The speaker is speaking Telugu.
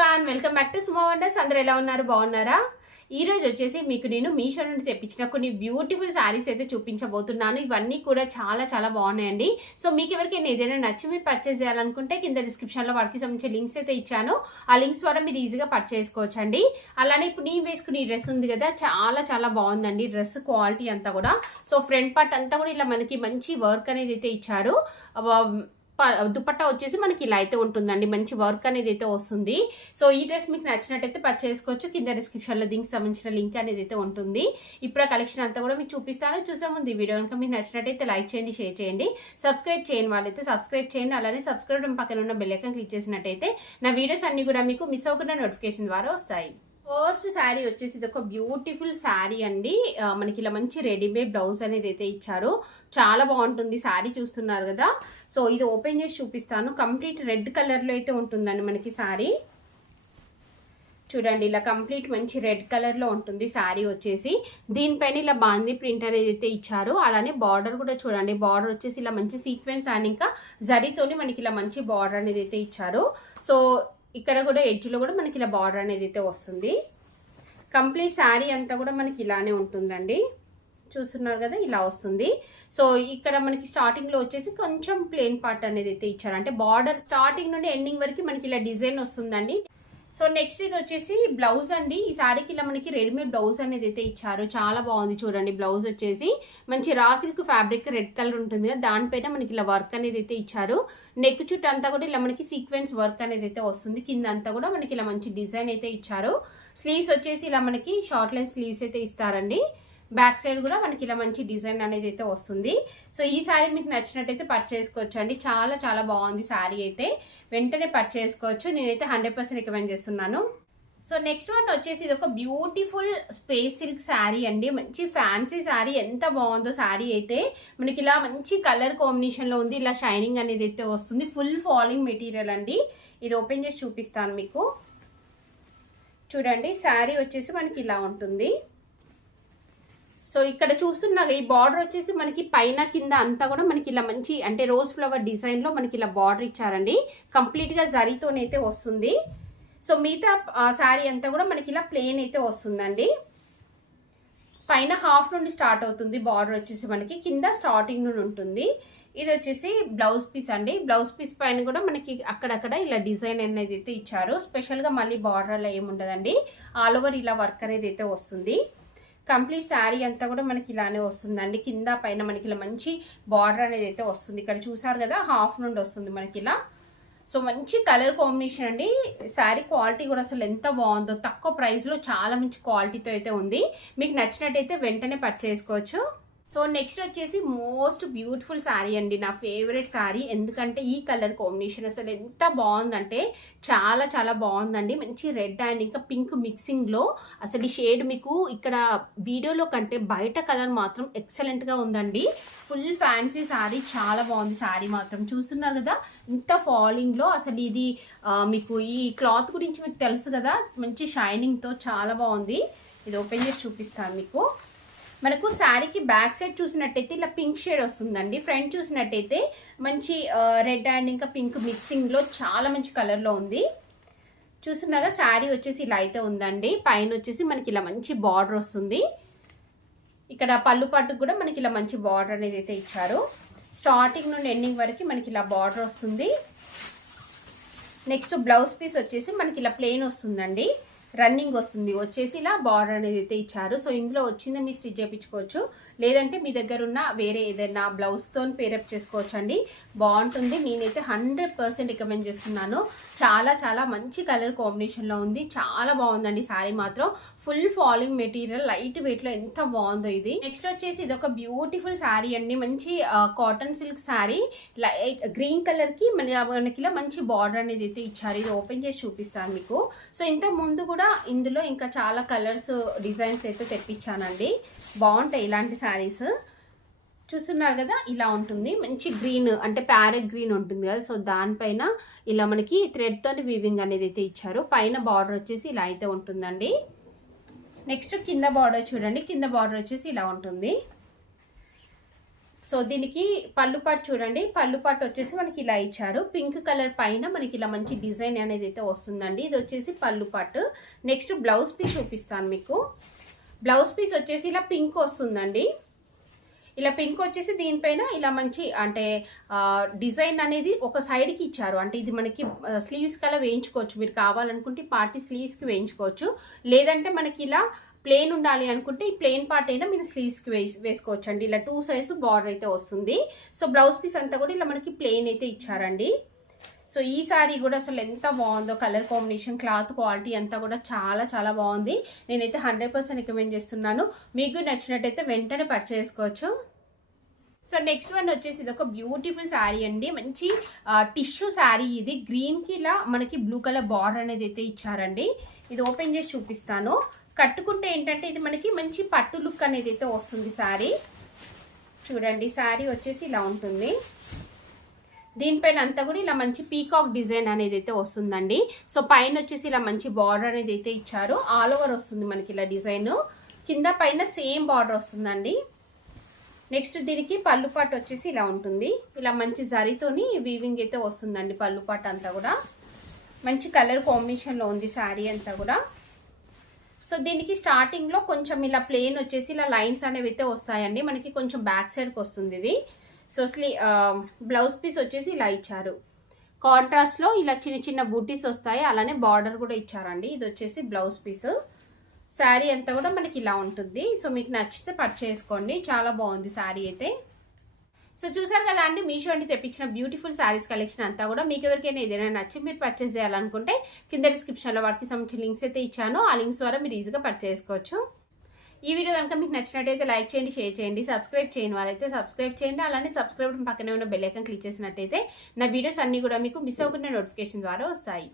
Everyone, welcome back to Sumo wonders. అందరూ ఎలా ఉన్నారు? బాగున్నారా? ఈ రోజు వచ్చేసి మీకు నేను మీషో నుండి తెప్పించిన కొన్ని బ్యూటిఫుల్ శారీస్ అయితే చూపించబోతున్నాను. ఇవన్నీ కూడా చాలా చాలా బాగున్నాయండి. సో మీకు ఎవరికైనా ఏదైనా నచ్చి మీరు పర్చేస్ చేయాలనుకుంటే కింద డిస్క్రిప్షన్లో వాటికి సంబంధించిన లింక్స్ అయితే ఇచ్చాను. ఆ లింక్స్ ద్వారా మీరు ఈజీగా పర్చేస్ చేసుకోవచ్చండి. అలానే ఇప్పుడు నేను వేసుకునే డ్రెస్ ఉంది కదా, చాలా చాలా బాగుందండి డ్రెస్ క్వాలిటీ అంతా కూడా. సో ఫ్రంట్ పార్ట్ అంతా కూడా ఇలా మనకి మంచి వర్క్ అనేది అయితే ఇచ్చారు. దుపట్టా వచ్చేసి మనకి ఇలా అయితే ఉంటుందండి, మంచి వర్క్ అనేది అయితే వస్తుంది. సో ఈ డ్రెస్ మీకు నచ్చినట్టయితే పర్చేస్ చేసుకోవచ్చు. కింద డిస్క్రిప్షన్లో దీనికి సంబంధించిన లింక్ అనేది అయితే ఉంటుంది. ఇప్పుడు ఆ కలెక్షన్ అంతా కూడా మీకు చూపిస్తాను. చూసే ముందు ఈ వీడియో కనుక మీకు నచ్చినట్టయితే లైక్ చేయండి, షేర్ చేయండి. సబ్స్క్రైబ్ చేయని వాళ్ళైతే సబ్స్క్రైబ్ చేయండి. అలానే సబ్స్క్రైబ్ పక్కన ఉన్న బెల్ ఐకాన్ క్లిక్ చేసినట్టయితే నా వీడియోస్ అన్ని కూడా మీకు మిస్ అవ్వకుండా నోటిఫికేషన్ ద్వారా వస్తాయి. ఫస్ట్ శారీ వచ్చేసి ఇది ఒక బ్యూటిఫుల్ శారీ అండి. మనకి ఇలా మంచి రెడీమేడ్ బ్లౌజ్ అనేది అయితే ఇచ్చారు. చాలా బాగుంటుంది శారీ, చూస్తున్నారు కదా. సో ఇది ఓపెన్ చేసి చూపిస్తాను. కంప్లీట్ రెడ్ కలర్లో అయితే ఉంటుందండి మనకి శారీ. చూడండి, ఇలా కంప్లీట్ మంచి రెడ్ కలర్లో ఉంటుంది శారీ వచ్చేసి. దీనిపైన ఇలా బాందీ ప్రింట్ అనేది అయితే ఇచ్చారు. అలానే బార్డర్ కూడా చూడండి, బార్డర్ వచ్చేసి ఇలా మంచి సీక్వెన్స్ అండ్ ఇంకా జరీతోని మనకి ఇలా మంచి బార్డర్ అనేది అయితే ఇచ్చారు. సో ఇక్కడ కూడా ఎడ్జ్లో కూడా మనకి ఇలా బార్డర్ అనేది అయితే వస్తుంది. కంప్లీట్ శారీ అంతా కూడా మనకి ఇలానే ఉంటుందండి. చూస్తున్నారు కదా, ఇలా వస్తుంది. సో ఇక్కడ మనకి స్టార్టింగ్ లో వచ్చేసి కొంచెం ప్లెయిన్ పార్ట్ అనేది అయితే ఇచ్చారు. అంటే బార్డర్ స్టార్టింగ్ నుండి ఎండింగ్ వరకు మనకి ఇలా డిజైన్ వస్తుందండి. సో నెక్స్ట్ ఇది వచ్చేసి బ్లౌజ్ అండి. ఈ శారీకి ఇలా మనకి రెడీమేడ్ బ్లౌజ్ అనేది అయితే ఇచ్చారు. చాలా బాగుంది చూడండి. బ్లౌజ్ వచ్చేసి మంచి raw silk fabric red colour ఉంటుంది కదా, దానిపైన మనకి ఇలా వర్క్ అనేది అయితే ఇచ్చారు. నెక్ చుట్టూ అంతా కూడా ఇలా మనకి సీక్వెన్స్ వర్క్ అనేది అయితే వస్తుంది. కింద అంతా కూడా మనకి ఇలా మంచి డిజైన్ అయితే ఇచ్చారు. స్లీవ్స్ వచ్చేసి ఇలా మనకి షార్ట్ లైన్ స్లీవ్స్ అయితే ఇస్తారండి. బ్యాక్ సైడ్ కూడా మనకి ఇలా మంచి డిజైన్ అనేది అయితే వస్తుంది. సో ఈ శారీ మీకు నచ్చినట్టయితే పర్చేస్ చేసుకోవచ్చు అండి. చాలా చాలా బాగుంది శారీ అయితే, వెంటనే పర్చేస్ చేసుకోవచ్చు. నేనైతే 100% రికమెండ్ చేస్తున్నాను. సో నెక్స్ట్ వన్ వచ్చేసి ఇది ఒక బ్యూటిఫుల్ స్పేస్ సిల్క్ శారీ అండి. మంచి ఫ్యాన్సీ శారీ, ఎంత బాగుందో శారీ అయితే. మనకి ఇలా మంచి కలర్ కాంబినేషన్లో ఉంది. ఇలా షైనింగ్ అనేది అయితే వస్తుంది. ఫుల్ ఫాలింగ్ మెటీరియల్ అండి. ఇది ఓపెన్ చేసి చూపిస్తాను మీకు. చూడండి, శారీ వచ్చేసి మనకి ఇలా ఉంటుంది. సో ఇక్కడ చూస్తున్నా ఈ బార్డర్ వచ్చేసి మనకి పైన కింద అంతా కూడా మనకి ఇలా మంచి అంటే రోజ్ ఫ్లవర్ డిజైన్ లో మనకి ఇలా బార్డర్ ఇచ్చారండి. కంప్లీట్ గా జరీతోనైతే వస్తుంది. సో మిగతా శారీ అంతా కూడా మనకి ఇలా ప్లెయిన్ అయితే వస్తుందండి. పైన హాఫ్ నుండి స్టార్ట్ అవుతుంది బార్డర్ వచ్చేసి, మనకి కింద స్టార్టింగ్ నుండి ఉంటుంది. ఇది వచ్చేసి బ్లౌజ్ పీస్ అండి. బ్లౌజ్ పీస్ పైన కూడా మనకి అక్కడక్కడ ఇలా డిజైన్ అనేది అయితే ఇచ్చారు. స్పెషల్ గా మళ్ళీ బార్డర్ అలా ఏముండదండి, ఆల్ ఓవర్ ఇలా వర్క్ అనేది అయితే వస్తుంది. కంప్లీట్ శారీ అంతా కూడా మనకి ఇలానే వస్తుందండి. కింద పైన మనకి ఇలా మంచి బార్డర్ అనేది అయితే వస్తుంది. ఇక్కడ చూసారు కదా, హాఫ్ నుండి వస్తుంది మనకి ఇలా. సో మంచి కలర్ కాంబినేషన్ అండి. శారీ క్వాలిటీ కూడా అసలు ఎంత బాగుందో, తక్కువ ప్రైస్లో చాలా మంచి క్వాలిటీతో అయితే ఉంది. మీకు నచ్చినట్టయితే వెంటనే పర్చేస్ చేసుకోవచ్చు. సో నెక్స్ట్ వచ్చేసి మోస్ట్ బ్యూటిఫుల్ శారీ అండి, నా ఫేవరెట్ శారీ. ఎందుకంటే ఈ కలర్ కాంబినేషన్ అసలు ఎంత బాగుందంటే చాలా చాలా బాగుందండి. మంచి రెడ్ అండ్ ఇంకా పింక్ మిక్సింగ్లో అసలు ఈ షేడ్ మీకు ఇక్కడ వీడియోలో కంటే బయట కలర్ మాత్రం ఎక్సలెంట్గా ఉందండి. ఫుల్ ఫ్యాన్సీ శారీ, చాలా బాగుంది శారీ మాత్రం. చూస్తున్నారు కదా, ఇంత ఫాలింగ్లో అసలు ఇది మీకు ఈ క్లాత్ గురించి మీకు తెలుసు కదా, మంచి షైనింగ్తో చాలా బాగుంది. ఇది ఓపెన్ చేసి చూపిస్తాను మీకు. మనకు శారీకి బ్యాక్ సైడ్ చూసినట్టయితే ఇలా పింక్ షేడ్ వస్తుందండి. ఫ్రంట్ చూసినట్టయితే మంచి రెడ్ అండ్ ఇంకా పింక్ మిక్సింగ్లో చాలా మంచి కలర్లో ఉంది. చూస్తున్నాగా, శారీ వచ్చేసి ఇలా అయితే ఉందండి. పైన వచ్చేసి మనకి ఇలా మంచి బార్డర్ వస్తుంది. ఇక్కడ పళ్ళు పట్టుకు కూడా మనకి ఇలా మంచి బార్డర్ అనేది అయితే ఇచ్చారు. స్టార్టింగ్ నుండి ఎండింగ్ వరకు మనకి ఇలా బార్డర్ వస్తుంది. నెక్స్ట్ బ్లౌజ్ పీస్ వచ్చేసి మనకి ఇలా ప్లెయిన్ వస్తుందండి, రన్నింగ్ వస్తుంది. వచ్చేసి ఇలా బార్డర్ అనేది అయితే ఇచ్చారు. సో ఇందులో వచ్చింది మీరు స్టిచ్ చేయించుకోవచ్చు, లేదంటే మీ దగ్గర ఉన్న వేరే ఏదైనా బ్లౌజ్తో పేరప్ చేసుకోవచ్చు అండి. బాగుంటుంది. నేనైతే 100% రికమెండ్ చేస్తున్నాను. చాలా చాలా మంచి కలర్ కాంబినేషన్లో ఉంది. చాలా బాగుందండి శారీ మాత్రం. ఫుల్ ఫాలింగ్ మెటీరియల్, లైట్ వెయిట్లో ఎంత బాగుందో ఇది. నెక్స్ట్ వచ్చేసి ఇది ఒక బ్యూటిఫుల్ శారీ అండి. మంచి cotton silk sari, light green కలర్కి మనకి ఇలా మంచి బార్డర్ అనేది అయితే ఇచ్చారు. ఇది ఓపెన్ చేసి చూపిస్తాను మీకు. సో ఇంత ముందు కూడా ఇందులో ఇంకా చాలా కలర్స్ డిజైన్స్ అయితే తెప్పించానండి. బాగుంటాయి ఇలాంటి శారీస్. చూస్తున్నారు కదా, ఇలా ఉంటుంది. మంచి గ్రీన్ అంటే ప్యారెట్ గ్రీన్ ఉంటుంది కదా, సో దానిపైన ఇలా మనకి థ్రెడ్తో వీవింగ్ అనేది అయితే ఇచ్చారు. పైన బార్డర్ వచ్చేసి ఇలా అయితే ఉంటుందండి. నెక్స్ట్ కింద బార్డర్ చూడండి, కింద బార్డర్ వచ్చేసి ఇలా ఉంటుంది. సో దీనికి పళ్ళు పాటు చూడండి, పళ్ళు పాటు వచ్చేసి మనకి ఇలా ఇచ్చారు. పింక్ కలర్ పైన మనకి ఇలా మంచి డిజైన్ అనేది అయితే వస్తుందండి. ఇది వచ్చేసి పళ్ళు పాటు. నెక్స్ట్ బ్లౌజ్ పీస్ చూపిస్తాను మీకు. బ్లౌజ్ పీస్ వచ్చేసి ఇలా పింక్ వస్తుందండి. ఇలా పింక్ వచ్చేసి దీనిపైన ఇలా మంచి అంటే డిజైన్ అనేది ఒక సైడ్కి ఇచ్చారు. అంటే ఇది మనకి స్లీవ్స్ కల్లా వేయించుకోవచ్చు. మీరు కావాలనుకుంటే పార్టీ స్లీవ్స్కి వేయించుకోవచ్చు. లేదంటే మనకి ఇలా ప్లెయిన్ ఉండాలి అనుకుంటే ఈ ప్లెయిన్ పార్ట్ అయినా మీరు స్లీవ్స్కి వేసుకోవచ్చు అండి. ఇలా 2 సైజ్ బార్డర్ అయితే వస్తుంది. సో బ్లౌజ్ పీస్ అంతా కూడా ఇలా మనకి ప్లెయిన్ అయితే ఇచ్చారండి. సో ఈ సారీ కూడా అసలు ఎంత బాగుందో, కలర్ కాంబినేషన్, క్లాత్ క్వాలిటీ అంతా కూడా చాలా చాలా బాగుంది. నేనైతే 100% రికమెండ్ చేస్తున్నాను. మీకు నచ్చినట్టయితే వెంటనే పర్చేస్ చేసుకోవచ్చు. సో నెక్స్ట్ వన్ వచ్చేసి ఇది ఒక బ్యూటిఫుల్ శారీ అండి. మంచి టిష్యూ శారీ. ఇది గ్రీన్కి ఇలా మనకి బ్లూ కలర్ బార్డర్ అనేది అయితే ఇచ్చారండి. ఇది ఓపెన్ చేసి చూపిస్తాను. కట్టుకుంటే ఏంటంటే ఇది మనకి మంచి పట్టు లుక్ అనేది అయితే వస్తుంది శారీ. చూడండి శారీ వచ్చేసి ఇలా ఉంటుంది. దీనిపైన అంతా కూడా ఇలా మంచి పీకాక్ డిజైన్ అనేది అయితే వస్తుందండి. సో పైన వచ్చేసి ఇలా మంచి బార్డర్ అనేది అయితే ఇచ్చారు. ఆల్ ఓవర్ వస్తుంది మనకి ఇలా డిజైన్. కింద పైన సేమ్ బార్డర్ వస్తుందండి. నెక్స్ట్ దీనికి పళ్ళు పాటు వచ్చేసి ఇలా ఉంటుంది. ఇలా మంచి జరీతోని వీవింగ్ అయితే వస్తుందండి. పళ్ళు పాటు అంతా కూడా మంచి కలర్ కాంబినేషన్లో ఉంది శారీ అంతా కూడా. సో దీనికి స్టార్టింగ్లో కొంచెం ఇలా ప్లెయిన్ వచ్చేసి ఇలా లైన్స్ అనేవి అయితే వస్తాయండి. మనకి కొంచెం బ్యాక్ సైడ్కి వస్తుంది ఇది. సో బ్లౌజ్ పీస్ వచ్చేసి ఇలా ఇచ్చారు. కాంట్రాస్ట్లో ఇలా చిన్న చిన్న బూటీస్ వస్తాయి. అలానే బార్డర్ కూడా ఇచ్చారండి. ఇది వచ్చేసి బ్లౌజ్ పీస్. శారీ అంతా కూడా మనకి ఇలా ఉంటుంది. సో మీకు నచ్చితే పర్చేస్ చేసుకోండి. చాలా బాగుంది శారీ అయితే. సో చూసారు కదా అండి, మీషో అండి తెప్పించిన బ్యూటిఫుల్ శారీస్ కలెక్షన్ అంతా కూడా. మీకు ఎవరికైనా ఏదైనా నచ్చి మీరు పర్చేస్ చేయాలనుకుంటే కింద డిస్క్రిప్షన్లో వాటికి సంబంధించిన లింక్స్ అయితే ఇచ్చాను. ఆ లింక్స్ ద్వారా మీరు ఈజీగా పర్చేస్ చేసుకోవచ్చు. ఈ వీడియో కనుక మీకు నచ్చినట్టయితే లైక్ చేయండి, షేర్ చేయండి, సబ్స్క్రైబ్ చేయని వాళ్ళైతే సబ్స్క్రైబ్ చేయండి. అలానే సబ్స్క్రైబ్ పక్కనే ఉన్న బెల్ ఐకాన్ క్లిక్ చేసినట్టయితే నా వీడియోస్ అన్ని కూడా మీకు మిస్ అవ్వకుండా నోటిఫికేషన్ ద్వారా వస్తాయి.